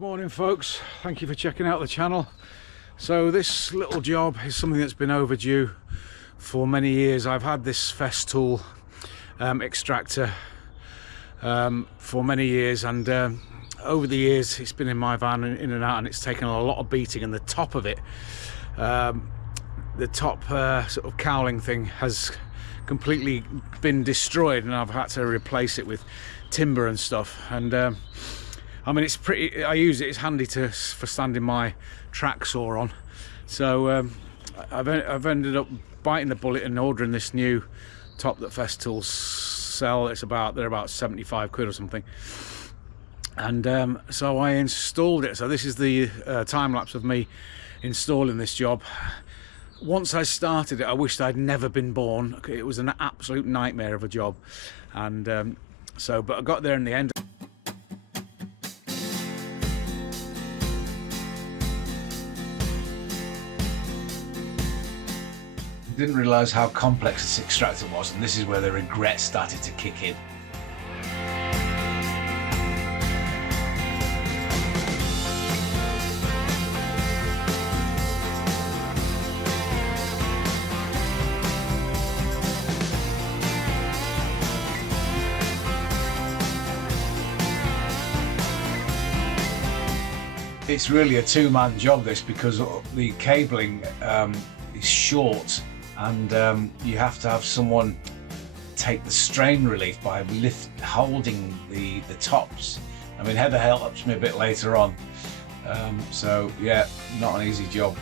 Good morning folks, thank you for checking out the channel. So this little job is something that's been overdue for many years. I've had this Festool extractor for many years, and over the years it's been in my van in and out, and it's taken a lot of beating, and the top of it, the top sort of cowling thing has completely been destroyed, and I've had to replace it with timber and stuff. And I mean, it's pretty, I use it, it's handy for standing my track saw on. So I've ended up biting the bullet and ordering this new top that Festool sell. They're about 75 quid or something. And so I installed it. So this is the time lapse of me installing this job. Once I started it, I wished I'd never been born. It was an absolute nightmare of a job. And but I got there in the end. Didn't realise how complex this extractor was, and this is where the regret started to kick in. It's really a two-man job, this, because the cabling is short, and you have to have someone take the strain relief by holding the tops. I mean, Heather helps me a bit later on, so yeah, not an easy job.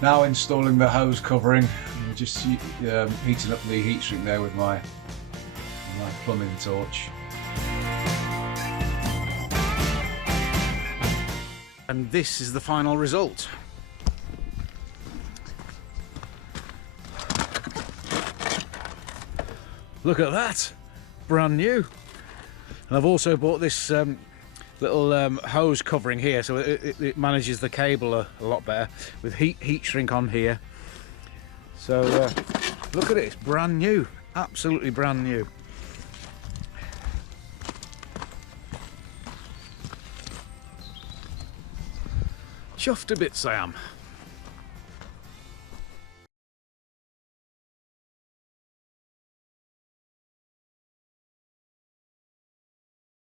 Now installing the hose covering, and just heating up the heat shrink there with my plumbing torch. And this is the final result. Look at that, brand new. And I've also bought this little hose covering here, so it manages the cable a lot better, with heat shrink on here. So look at it, it's brand new, absolutely brand new. Chuffed to bits I am.